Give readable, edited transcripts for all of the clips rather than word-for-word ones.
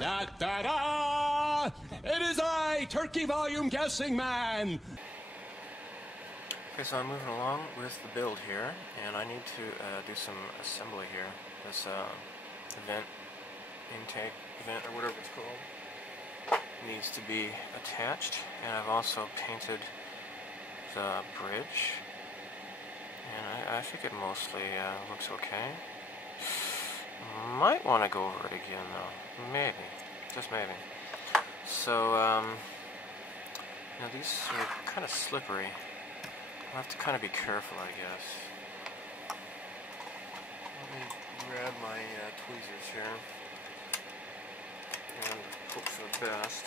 Da da da! It is I, Turkey Volume Guessing Man! Okay, so I'm moving along with the build here, and I need to do some assembly here. This vent, intake vent, or whatever it's called, needs to be attached, and I've also painted the bridge, and I think it mostly looks okay. Might want to go over it again though, maybe, just maybe. So, now these are kind of slippery. I'll have to kind of be careful, I guess. Let me grab my tweezers here and hope for the best.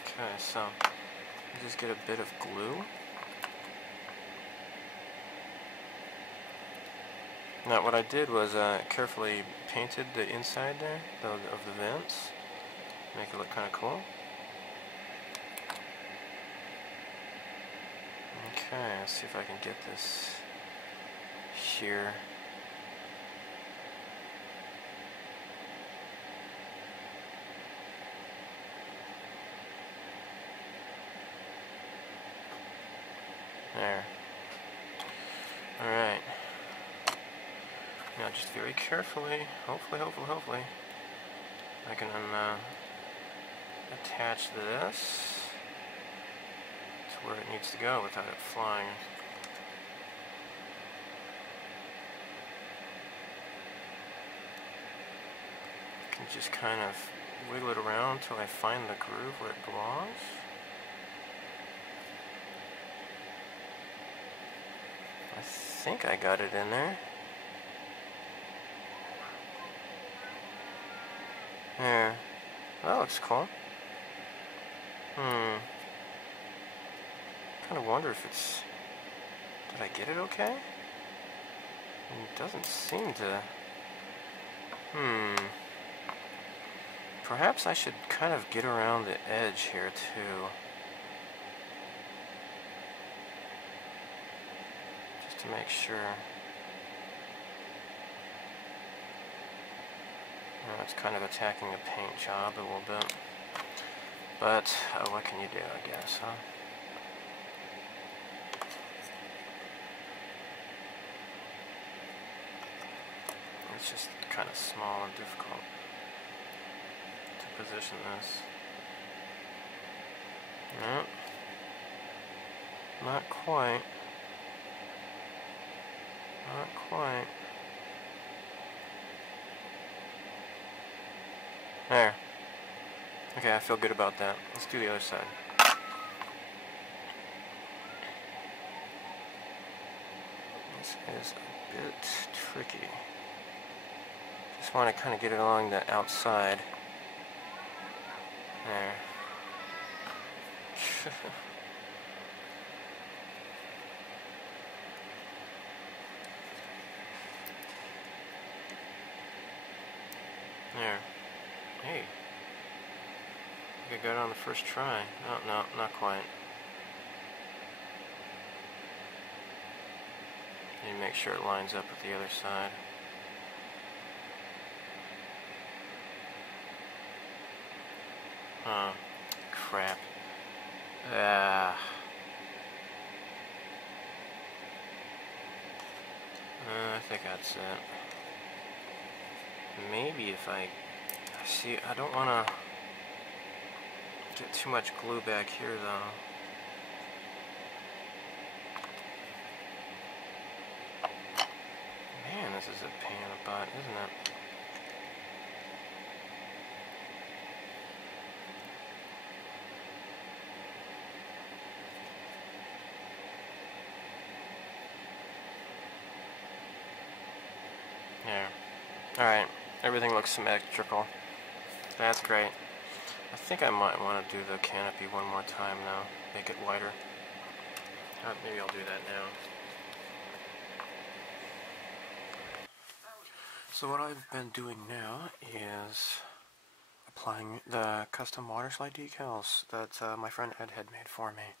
Okay, so just get a bit of glue. Now what I did was carefully painted the inside there of the vents. Make it look kind of cool. Okay, let's see if I can get this here. There. Alright. Now just very carefully, hopefully, I can attach this to where it needs to go without it flying. I can just kind of wiggle it around until I find the groove where it belongs. I think I got it in there. There. That looks cool. Kind of wonder if it's... Did I get it okay? It doesn't seem to... Perhaps I should kind of get around the edge here too. Just to make sure. It's kind of attacking the paint job a little bit. But, what can you do, I guess, huh? It's just kind of small and difficult to position this. Nope. Not quite. Not quite. There. Okay, I feel good about that. Let's do the other side. This is a bit tricky. Just want to kind of get it along the outside. There. There. Hey. I think I got it on the first try. Oh, no, not quite. Need to make sure it lines up with the other side. Huh. Crap. I think that's it. Maybe if I... See, I don't want to get too much glue back here, though. Man, this is a pain in the butt, isn't it? There. Alright, everything looks symmetrical. That's great. I think I might want to do the canopy one more time now. Make it wider. Maybe I'll do that now. So what I've been doing now is applying the custom water slide decals that my friend Ed had made for me.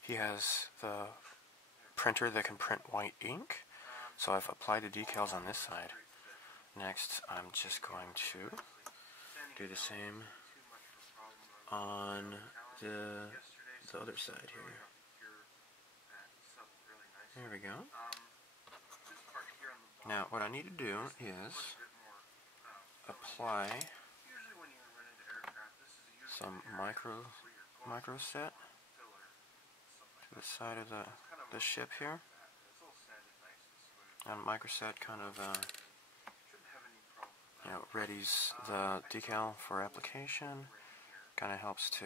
He has the printer that can print white ink, So I've applied the decals on this side. Next, I'm just going to do the same on the other side here. There we go. Now, what I need to do is apply some micro set to the side of the ship here. And microset kind of readies the decal for application. Kind of helps to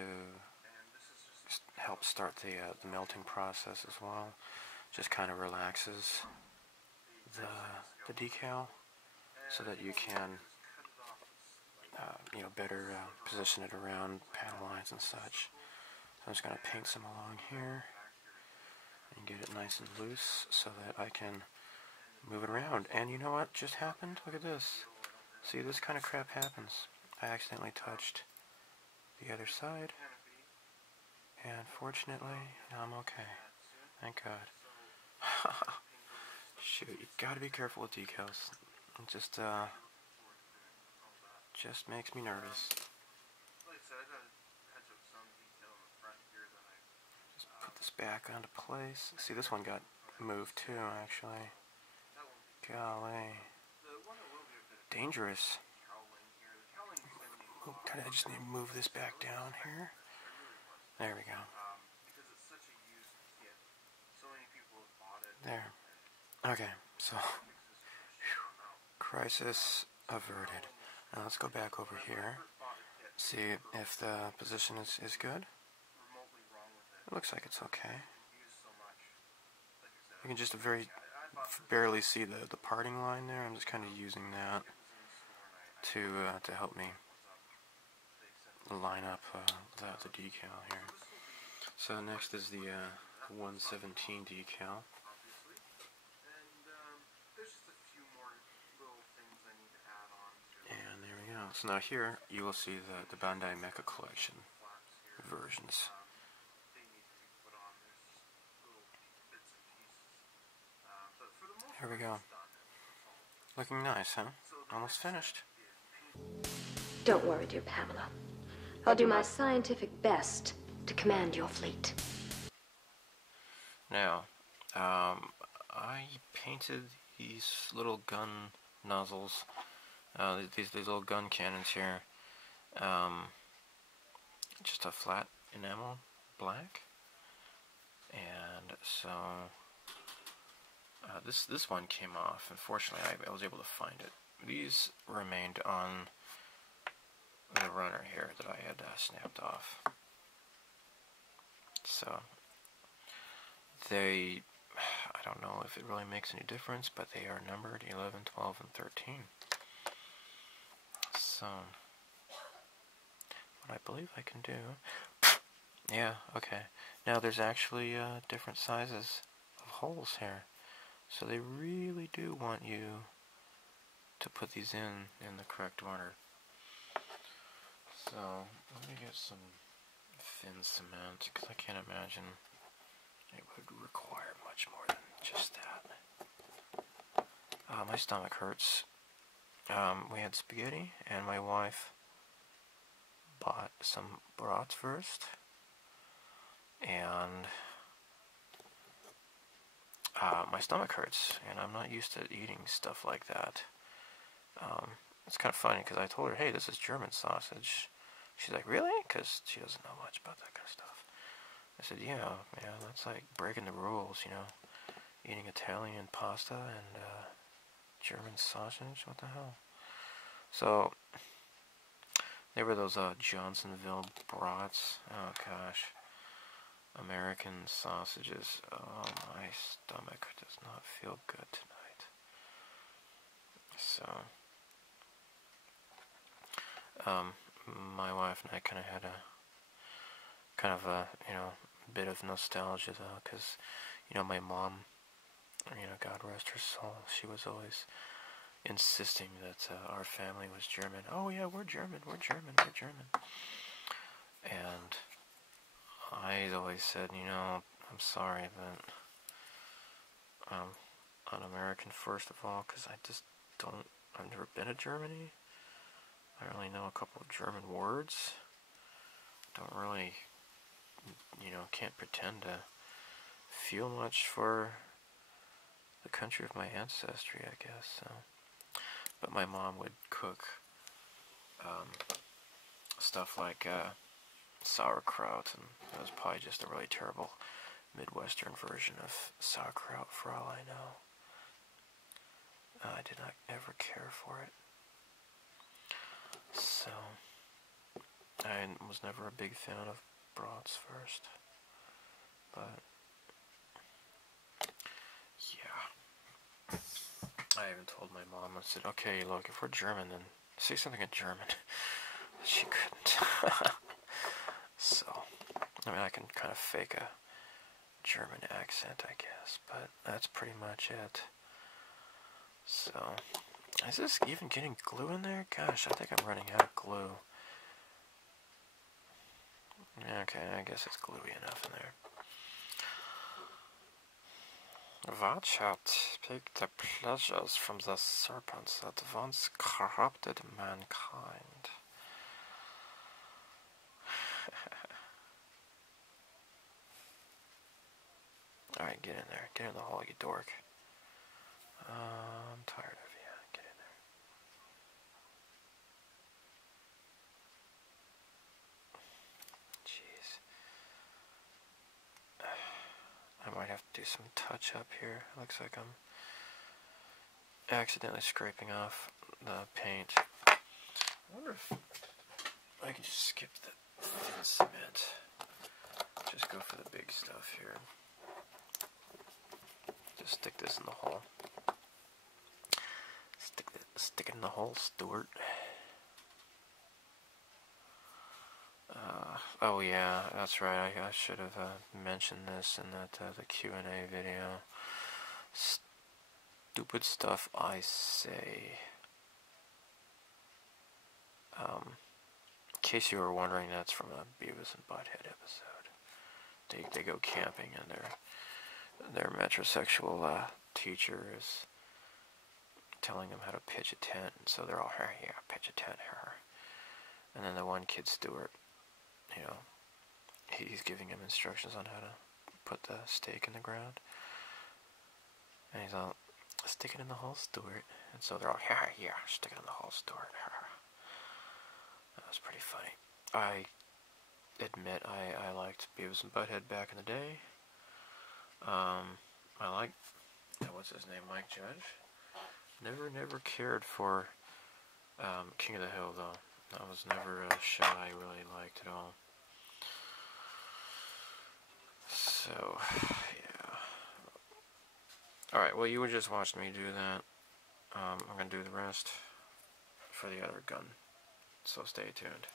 help start the melting process as well. Just kind of relaxes the decal so that you can better position it around panel lines and such. So I'm just going to paint some along here and get it nice and loose so that I can move it around. And you know what just happened? Look at this. See, this kind of crap happens. I accidentally touched the other side, and fortunately I'm okay. Thank God. Shoot, you gotta be careful with decals. It just makes me nervous. Just put this back onto place. See, this one got moved too, actually. Golly. Dangerous. I just need to move this back down here. There we go. There. Okay, so crisis averted. Now let's go back over here. See if the position is good. It looks like it's okay. You can just barely see the parting line there. I'm just kind of using that to help me line up the decal here. So next is the 117 decal. And there we go. So now here you will see the Bandai Mecha Collection versions. Here we go. Looking nice, huh? Almost finished. Don't worry, dear Pamela. I'll do my scientific best to command your fleet. Now, I painted these little gun nozzles, these little gun cannons here, just a flat enamel black, and so this one came off. Unfortunately, I was able to find it. These remained on the runner here that I had snapped off. So I don't know if it really makes any difference, but they are numbered 11, 12, and 13. So what I believe I can do, yeah, okay. Now there's actually different sizes of holes here, so they really do want you to put these in the correct order. So let me get some thin cement, because I can't imagine it would require much more than just that. My stomach hurts. We had spaghetti, and my wife bought some bratwurst, and my stomach hurts, and I'm not used to eating stuff like that. It's kind of funny, because I told her, hey, this is German sausage. She's like, really? Because she doesn't know much about that kind of stuff. I said, yeah, that's like breaking the rules, eating Italian pasta and German sausage, what the hell? So, there were those Johnsonville brats. Oh gosh, American sausages. Oh, my stomach does not feel good tonight. So, my wife and I kind of had a bit of nostalgia though, because my mom, God rest her soul, she was always insisting that our family was German. Oh yeah, we're German. And I always said, I'm sorry, but un-American, first of all, because I just don't, I've never been to Germany. I only know a couple of German words. Don't really, you know, can't pretend to feel much for the country of my ancestry, I guess. So. But my mom would cook stuff like sauerkraut, and it was probably just a really terrible Midwestern version of sauerkraut for all I know. I did not ever care for it. So, I was never a big fan of broths first. But, yeah. I even told my mom, I said, okay, look, if we're German, then say something in German. She couldn't. So, I mean, I can kind of fake a German accent, I guess, but that's pretty much it. So, is this even getting glue in there? Gosh, I think I'm running out of glue. Okay, I guess it's gluey enough in there. Vachat picked the pleasures from the serpents that once corrupted mankind. Alright, get in there. Get in the hole, you dork. I'm tired of you. Get in there. Jeez. I might have to do some touch up here. Looks like I'm accidentally scraping off the paint. I wonder if I can just skip the thin cement. Just go for the big stuff here. Just stick this in the hole. Stick it in the hole, Stuart. Oh yeah, that's right. I should have mentioned this in that the Q&A video. Stupid stuff I say. In case you were wondering, that's from a Beavis and Butthead episode. They go camping, and their metrosexual teacher is telling them how to pitch a tent, and so they're all, yeah, pitch a tent, and then the one kid, Stuart, you know, he's giving him instructions on how to put the stake in the ground, and he's all, stick it in the hole, Stuart, and so they're all, yeah, stick it in the hole, Stuart. That was pretty funny. I admit I liked Beavis and Butthead back in the day. I like, what's his name, Mike Judge? Never cared for King of the Hill, though. That was never a show I really liked at all. So, yeah. Alright, well, you were just watching me do that. I'm going to do the rest for the other gun. So stay tuned.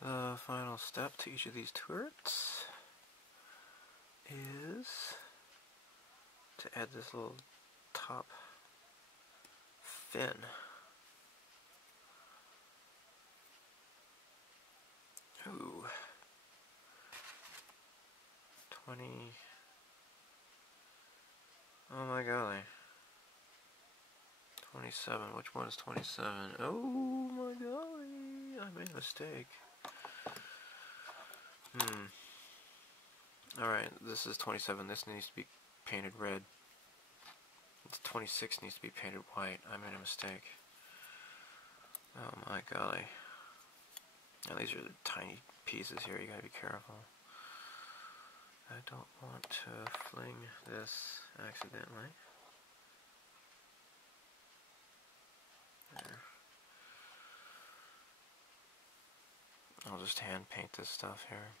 The final step to each of these turrets is to add this little top fin. Ooh. 20. Oh my golly. 27. Which one is 27? Oh my golly. I made a mistake. Alright, this is 27. This needs to be painted red. 26 needs to be painted white. I made a mistake. Oh my golly. Now these are the tiny pieces here. You gotta be careful. I don't want to fling this accidentally. There. I'll just hand paint this stuff here.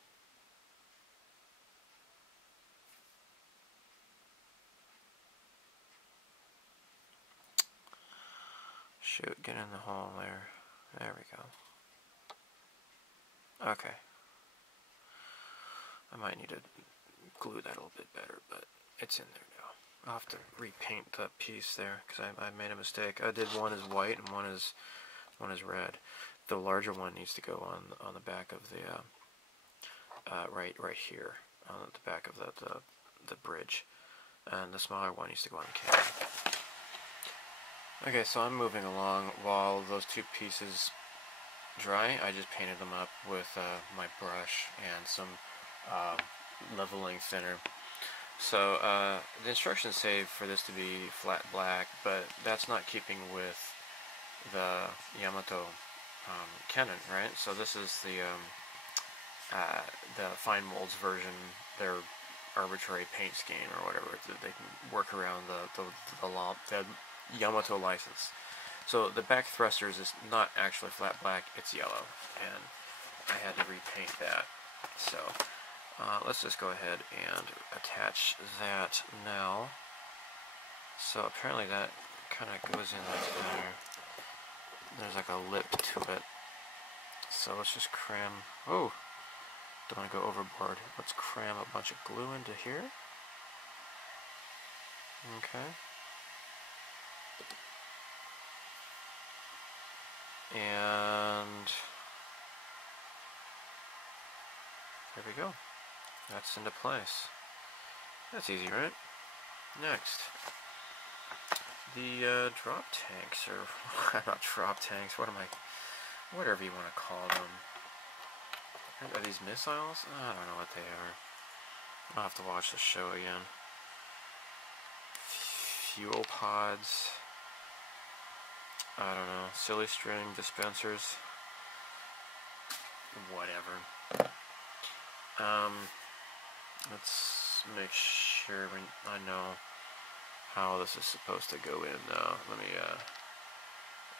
Shoot, get in the hole there. There we go. Okay. I might need to glue that a little bit better, but it's in there now. I'll have to repaint that piece there, because I made a mistake. I did one as white and one is red. The larger one needs to go on the back of the right here, on the back of the bridge. and the smaller one needs to go on the canopy. Okay, so I'm moving along while those two pieces dry. I just painted them up with my brush and some leveling thinner. So the instructions say for this to be flat black, but that's not keeping with the Yamato cannon, right? So this is the fine molds version, their arbitrary paint scheme or whatever, that they can work around the Yamato license. So the back thrusters is not actually flat black, it's yellow, and I had to repaint that. So let's just go ahead and attach that now. So apparently that kind of goes in like there. There's like a lip to it. So let's just cram, oh, don't want to go overboard. Let's cram a bunch of glue into here. Okay. And there we go. That's into place. That's easy, right? Next. The drop tanks, or not drop tanks, whatever you want to call them. Are these missiles? I don't know what they are. I'll have to watch the show again. Fuel pods. I don't know. Silly string dispensers. Whatever. Let's make sure I know how this is supposed to go in now. Let me,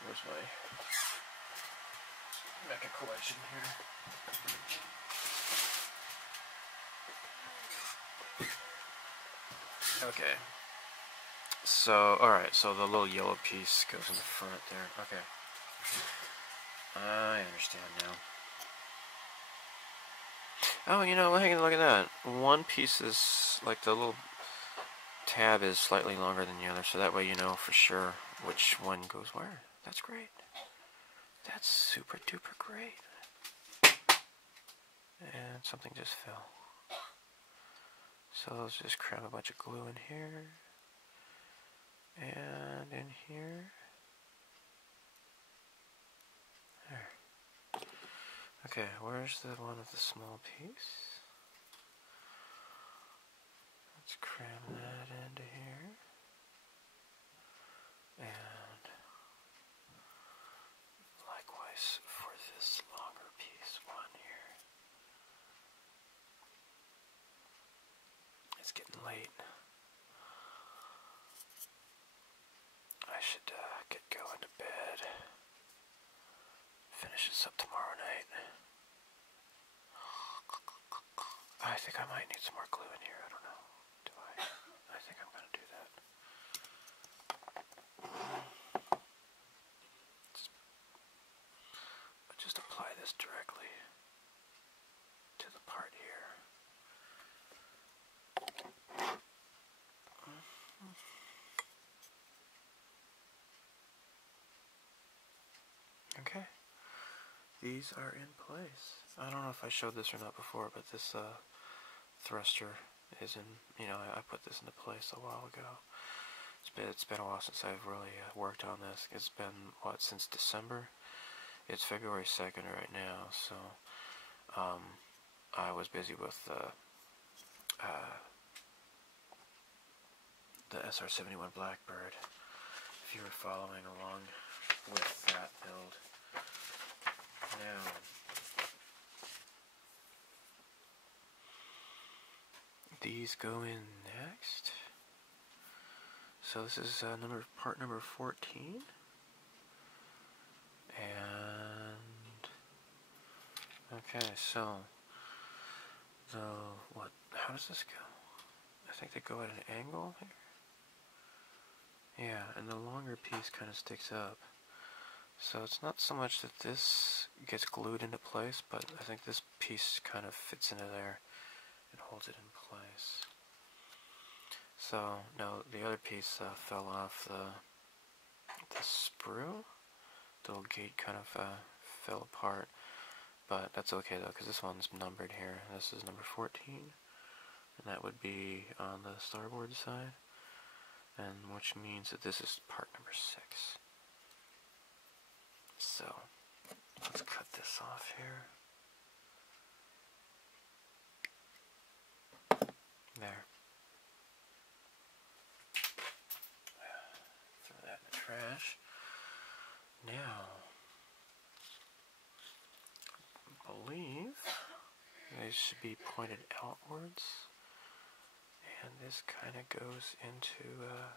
where's my mecha collection here? Okay. So, alright, so the little yellow piece goes in the front there. Okay. I understand now. Oh, you know, hey, look at that. One piece is, like, the little tab is slightly longer than the other, so that way you know for sure which one goes where. That's great. That's super duper great. And something just fell. So let's just cram a bunch of glue in here. And in here. There. Okay, where's the one with the small piece? Let's cram that into here. And likewise for this longer piece one here. It's getting late. I should get going to bed. Finish this up tomorrow night. I think I might need some more glue in here. I don't know. Do I? I think I'm going to do that. Just apply this directly to the part here. Okay. These are in place. I don't know if I showed this or not before, but this thruster is in, you know, I put this into place a while ago. It's been a while since I've really worked on this. It's been, what, since December? It's February 2nd right now, so I was busy with the SR-71 Blackbird, if you were following along with that build. Now, these go in next. So this is part number 14. And okay, so how does this go? I think they go at an angle here. Yeah, and the longer piece kind of sticks up. So it's not so much that this gets glued into place, but I think this piece kind of fits into there and holds it in place. So now the other piece fell off the sprue. The little gate kind of fell apart, but that's okay though, because this one's numbered here. This is number 14, and that would be on the starboard side. and which means that this is part number 6. So let's cut this off here. There. Throw that in the trash. Now, I believe they should be pointed outwards, and this kind of goes into a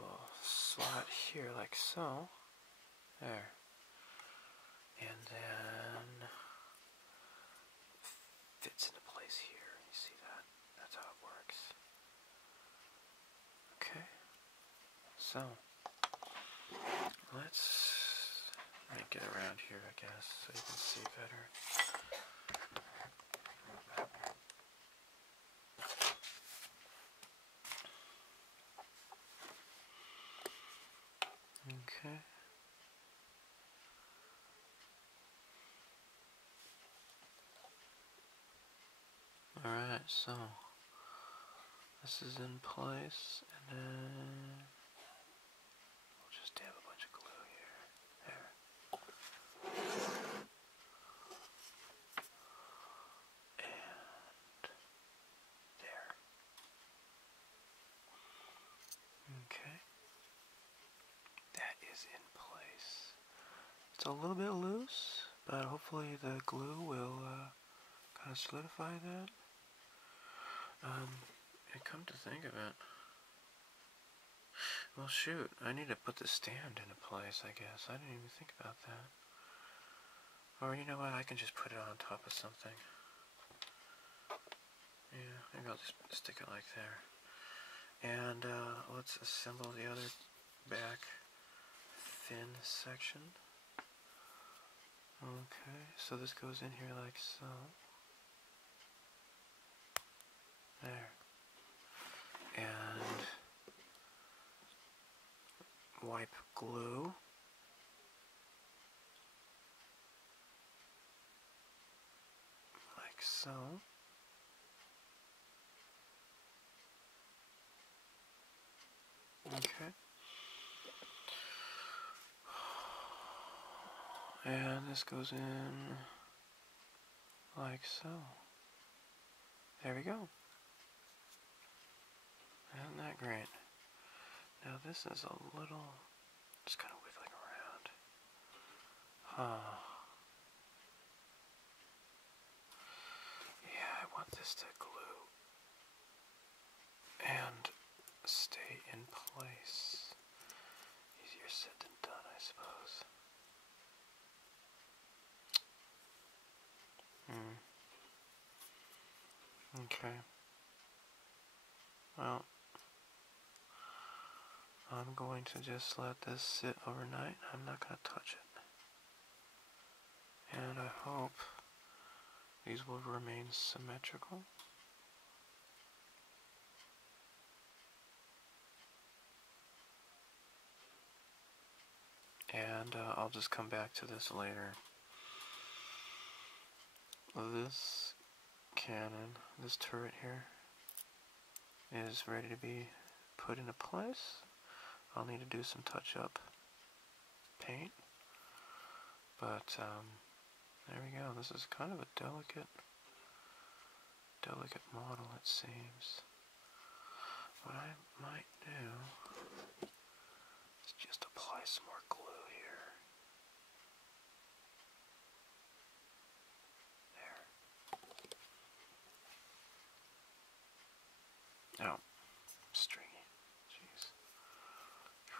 little slot here, like so. There. And then fits into place here. You see that? That's how it works. Okay. So let's make it around here, I guess, so you can see better. Okay. Alright, so this is in place, and then we'll just dab a bunch of glue here. There. And there. Okay. That is in place. It's a little bit loose, but hopefully the glue will kind of solidify that. And come to think of it, well shoot, I need to put the stand into place, I guess. I didn't even think about that. Or you know what, I can just put it on top of something. Yeah, maybe I'll just stick it like there. And let's assemble the other back fin section. Okay, so this goes in here like so. There. And wipe glue. Like so. Okay. And this goes in like so. There we go. Isn't that great? Now this is a little, just kind of wiggling around. Yeah, I want this to glue and stay in place. Easier said than done, I suppose. Okay. Well, I'm going to just let this sit overnight. I'm not going to touch it. And I hope these will remain symmetrical. And I'll just come back to this later. This cannon, this turret here, is ready to be put into place. I'll need to do some touch-up paint, but there we go. This is kind of a delicate model, it seems. What I might do is just apply some more glue here. There. Oh, stringy. Jeez.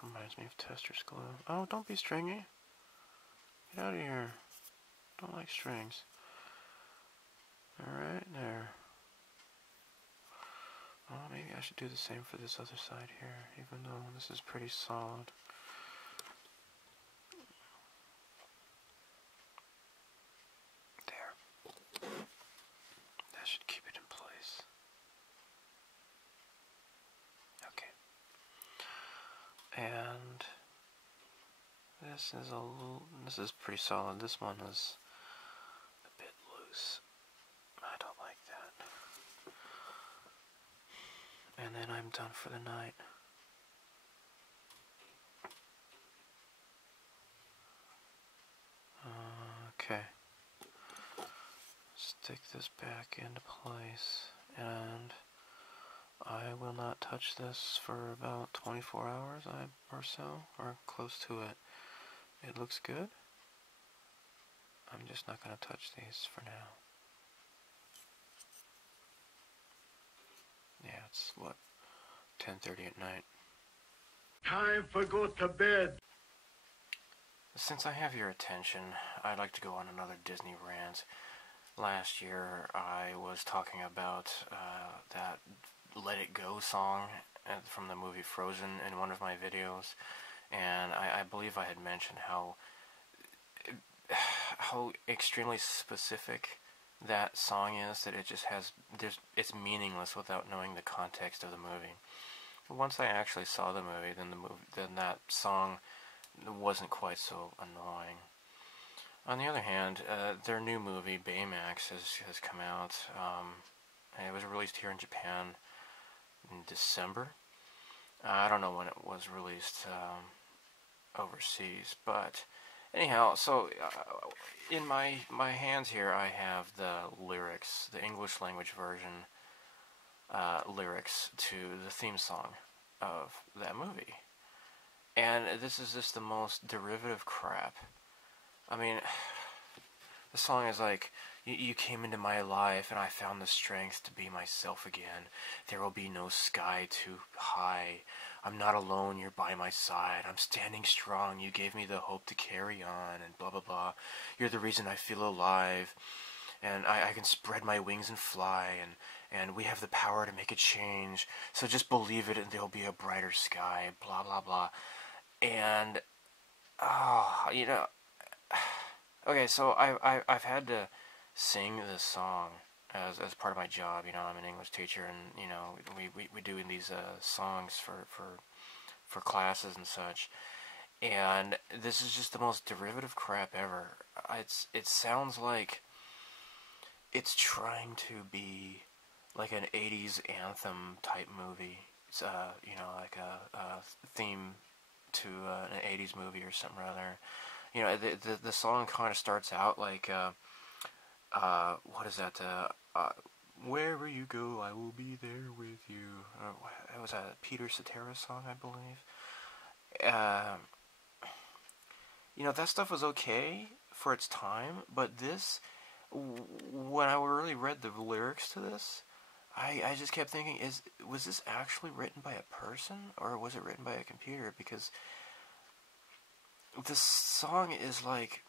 Reminds me of tester's glue. Oh, don't be stringy. Get out of here. Don't like strings. Alright, there. Oh, maybe I should do the same for this other side here, even though this is pretty solid. There. That should keep it in place. Okay. And this is pretty solid. This one is a bit loose. I don't like that. and then I'm done for the night. Okay. Stick this back into place, and I will not touch this for about 24 hours or so, or close to it. It looks good. I'm just not going to touch these for now. Yeah, it's what, 10:30 at night. Time for go to bed. Since I have your attention, I'd like to go on another Disney rant. Last year, I was talking about that Let It Go song from the movie Frozen in one of my videos, and I believe I had mentioned how extremely specific that song is, that it just has, it's meaningless without knowing the context of the movie. Once I actually saw the movie, then that song wasn't quite so annoying. On the other hand, their new movie, Baymax, has come out. It was released here in Japan in December. I don't know when it was released overseas, but anyhow, so in my hands here I have the lyrics, the English language version lyrics to the theme song of that movie. And this is just the most derivative crap. I mean, the song is like, you came into my life and I found the strength to be myself again. There will be no sky too high. I'm not alone, you're by my side. I'm standing strong, you gave me the hope to carry on, and blah blah blah. You're the reason I feel alive. And I can spread my wings and fly, and we have the power to make a change. So just believe it and there'll be a brighter sky, blah blah blah. And, you know, okay, so I've had to sing this song as part of my job. You know, I'm an English teacher, and you know, we do these songs for classes and such. And this is just the most derivative crap ever. It sounds like it's trying to be like an 80s anthem type movie. It's you know, like a theme to an 80s movie or something or other. You know, the song kind of starts out like, what is that, wherever you go, I will be there with you. It was a Peter Cetera song, I believe. You know, that stuff was okay for its time, but this, when I really read the lyrics to this, I just kept thinking, was this actually written by a person, or was it written by a computer? Because this song is like,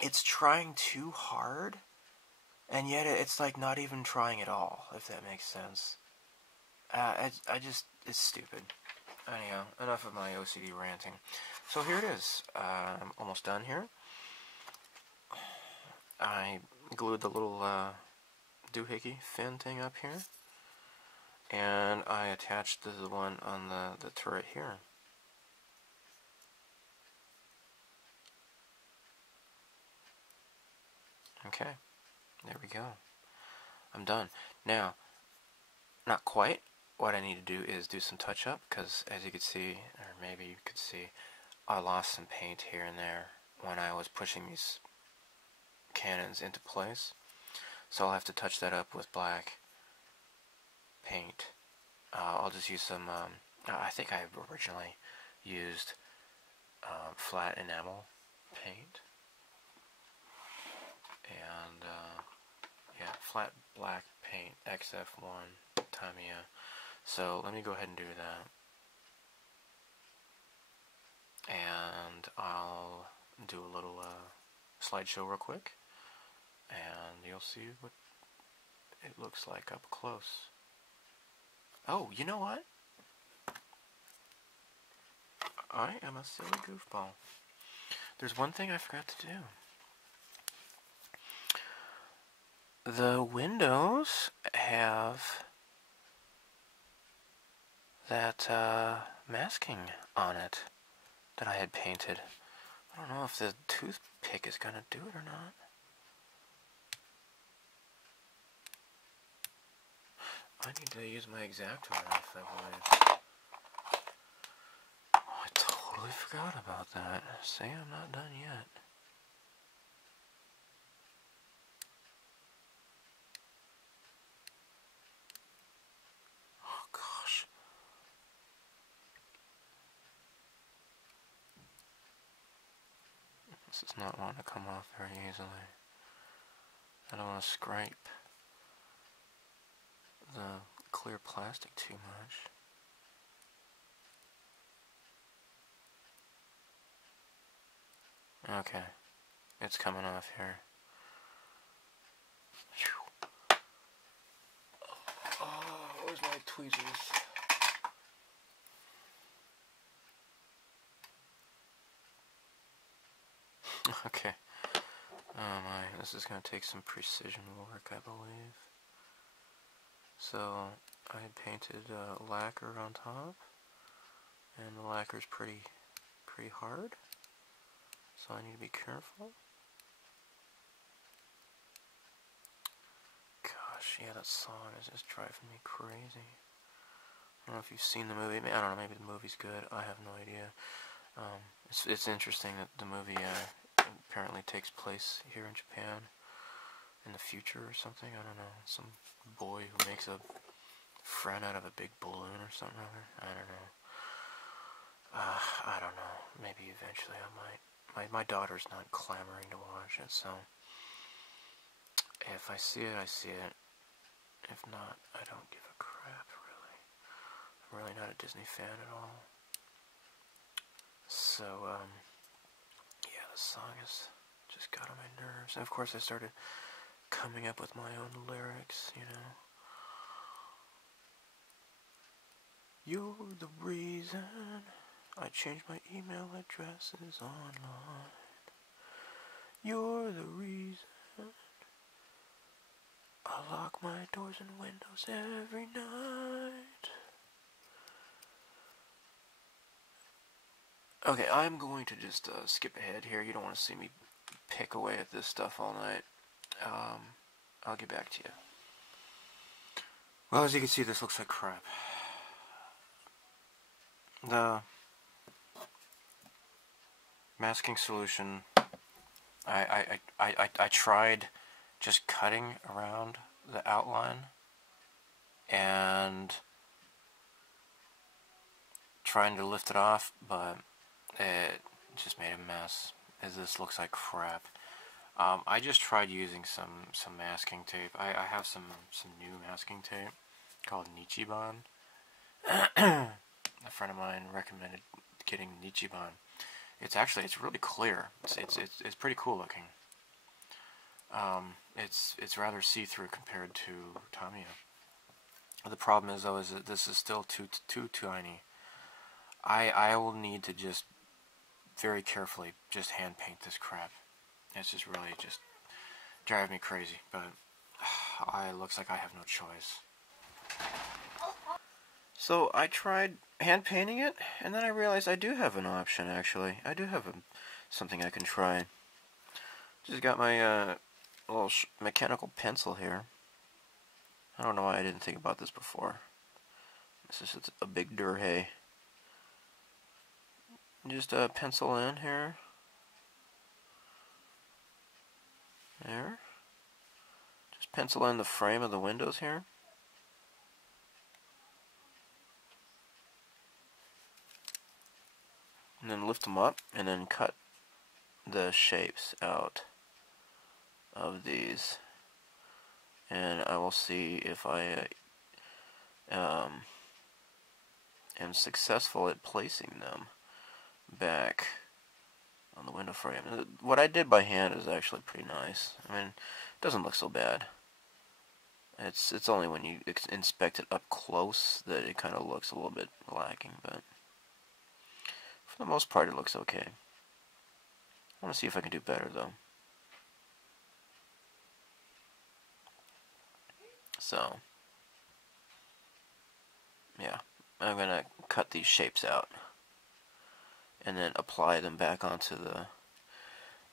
it's trying too hard, and yet it's like not even trying at all, if that makes sense. I just, it's stupid. Anyhow, enough of my OCD ranting. So here it is. I'm almost done here. I glued the little doohickey fin thing up here, and I attached the one on the turret here. Okay, there we go. I'm done. Now, not quite. What I need to do is do some touch-up, because as you could see, or maybe you could see, I lost some paint here and there when I was pushing these cannons into place. So I'll have to touch that up with black paint. I'll just use some, I think I originally used flat enamel paint. And, yeah, flat black paint, XF1 Tamiya. So let me go ahead and do that. And I'll do a little slideshow real quick, and you'll see what it looks like up close. Oh, you know what? I am a silly goofball. There's one thing I forgot to do. The windows have that masking on it that I had painted. I don't know if the toothpick is going to do it or not. I need to use my X-Acto knife, I believe. I totally forgot about that. See, I'm not done yet. Oh gosh. This does not want to come off very easily. I don't want to scrape the clear plastic too much. Okay, it's coming off here. Whew. Oh, where's my tweezers? Okay. Oh my, this is going to take some precision work, I believe. So, I painted lacquer on top, and the lacquer's pretty hard, so I need to be careful. Gosh, yeah, that song is just driving me crazy. I don't know if you've seen the movie. I don't know, maybe the movie's good. I have no idea. It's interesting that the movie apparently takes place here in Japan in the future or something. I don't know. Some boy who makes a friend out of a big balloon or something or other. I don't know. I don't know. Maybe eventually I might. My daughter's not clamoring to watch it, so if I see it, I see it. If not, I don't give a crap, really. I'm really not a Disney fan at all. So, yeah, the song has just got on my nerves. And of course I started coming up with my own lyrics, you know. You're the reason I changed my email addresses online. You're the reason I lock my doors and windows every night. Okay, I'm going to just skip ahead here. You don't want to see me pick away at this stuff all night. I'll get back to you. Well, as you can see, this looks like crap. The masking solution, I tried just cutting around the outline and trying to lift it off, but it just made a mess, as this looks like crap. I just tried using some masking tape. I have some new masking tape called Nichiban. A friend of mine recommended getting Nichiban. It's really clear. It's pretty cool looking. It's rather see-through compared to Tamiya. The problem is though is that this is still too tiny. I will need to just very carefully just hand paint this crap. It's just really just driving me crazy, but it looks like I have no choice. So I tried hand painting it, and then I realized I do have an option, actually. I do have something I can try. Just got my little mechanical pencil here. I don't know why I didn't think about this before. This is a big Durhay. Just pencil in here. There. Just pencil in the frame of the windows here. And then lift them up and then cut the shapes out of these. And I will see if I am successful at placing them back on the window frame. What I did by hand is actually pretty nice. I mean, it doesn't look so bad. It's only when you inspect it up close that it kind of looks a little bit lacking, but for the most part it looks okay. I want to see if I can do better though. So, yeah, I'm going to cut these shapes out and then apply them back onto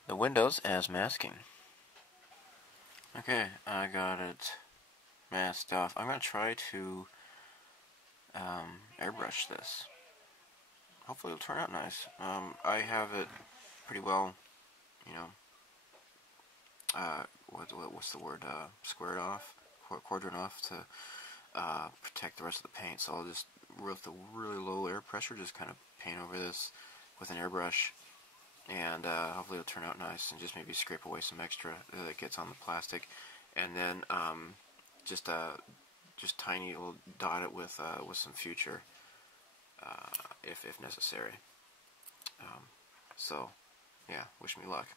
the windows as masking. Okay, I got it mad stuff. I'm going to try to airbrush this. Hopefully it'll turn out nice. I have it pretty well, you know, what's the word, squared off, quadrant off to protect the rest of the paint. So I'll just, with a really low air pressure, just kind of paint over this with an airbrush, and hopefully it'll turn out nice, and just maybe scrape away some extra that gets on the plastic, and then just tiny little dot it with some Future, if necessary. So yeah, wish me luck.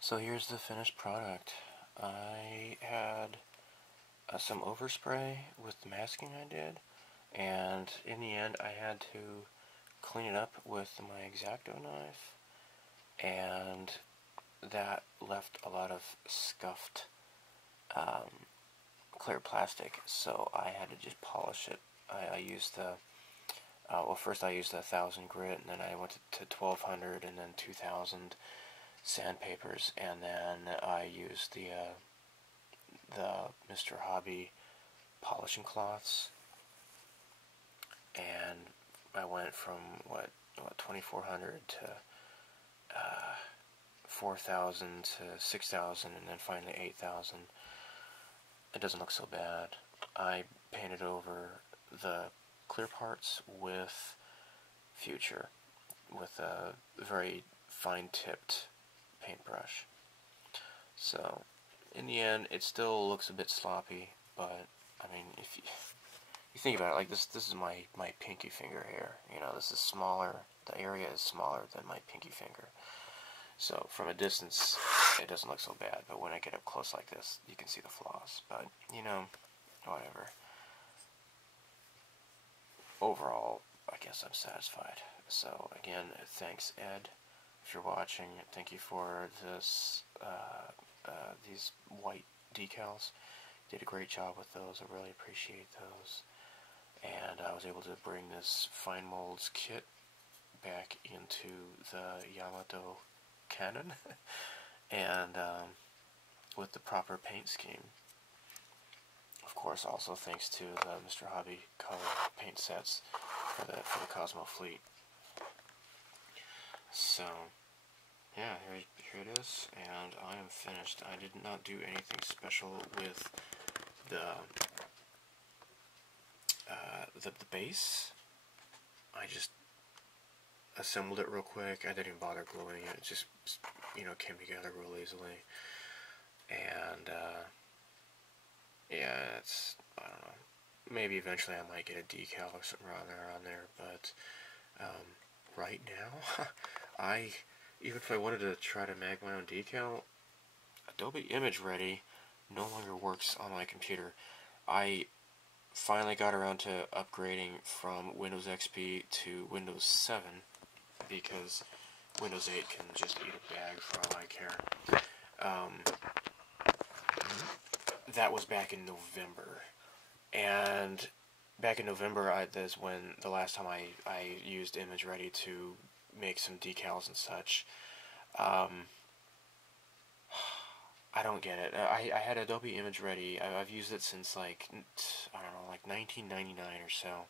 So here's the finished product. I had some overspray with the masking I did, and in the end I had to clean it up with my X-Acto knife, and that left a lot of scuffed clear plastic, so I had to just polish it. I used the well, first I used the 1000 grit, and then I went to 1200, and then 2000 sandpapers, and then I used the Mr. Hobby polishing cloths, and I went from what 2400 to 4000 to 6000, and then finally 8000. It doesn't look so bad. I painted over the clear parts with Future, with a very fine-tipped paintbrush. So in the end, it still looks a bit sloppy, but I mean, if you think about it, like this is my pinky finger here. You know, this is smaller. The area is smaller than my pinky finger. So from a distance, it doesn't look so bad. But when I get up close like this, you can see the flaws. But you know, whatever. Overall, I guess I'm satisfied. So again, thanks Ed, if you're watching. Thank you for this these white decals. You did a great job with those. I really appreciate those. And I was able to bring this fine molds kit back into the Yamato canon, and with the proper paint scheme. Of course, also thanks to the Mr. Hobby color paint sets for the Cosmo fleet. So yeah, here it is, and I am finished. I did not do anything special with the base. I just assembled it real quick. I didn't even bother gluing it. It just, you know, came together real easily. And yeah, it's, I don't know. Maybe eventually I might get a decal or something around there. But right now, even if I wanted to try to make my own decal, Adobe Image Ready no longer works on my computer. I finally got around to upgrading from Windows XP to Windows 7, because Windows 8 can just eat a bag for all I care. That was back in November, and back in November, that's when the last time I used Image Ready to make some decals and such. I don't get it. I had Adobe Image Ready. I've used it since, like, I don't know, like 1999 or so.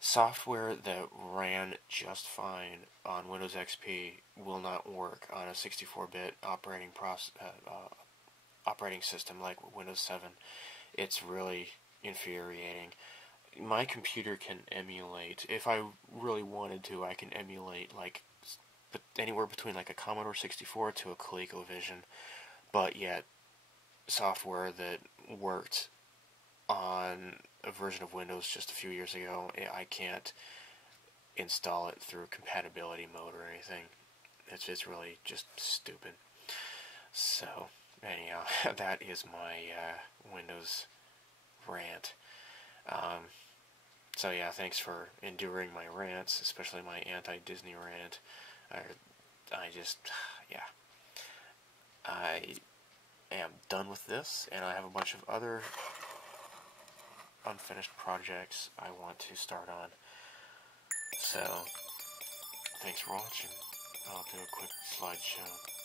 Software that ran just fine on Windows XP will not work on a 64-bit operating system like Windows 7. It's really infuriating. My computer can emulate, if I really wanted to, I can emulate like anywhere between like a Commodore 64 to a ColecoVision. But yet, software that worked on a version of Windows just a few years ago, I can't install it through compatibility mode or anything. It's really just stupid. So, anyhow, that is my Windows rant. So yeah, thanks for enduring my rants, especially my anti-Disney rant. I just, yeah. I am done with this, and I have a bunch of other unfinished projects I want to start on. So, Thanks for watching. I'll do a quick slideshow.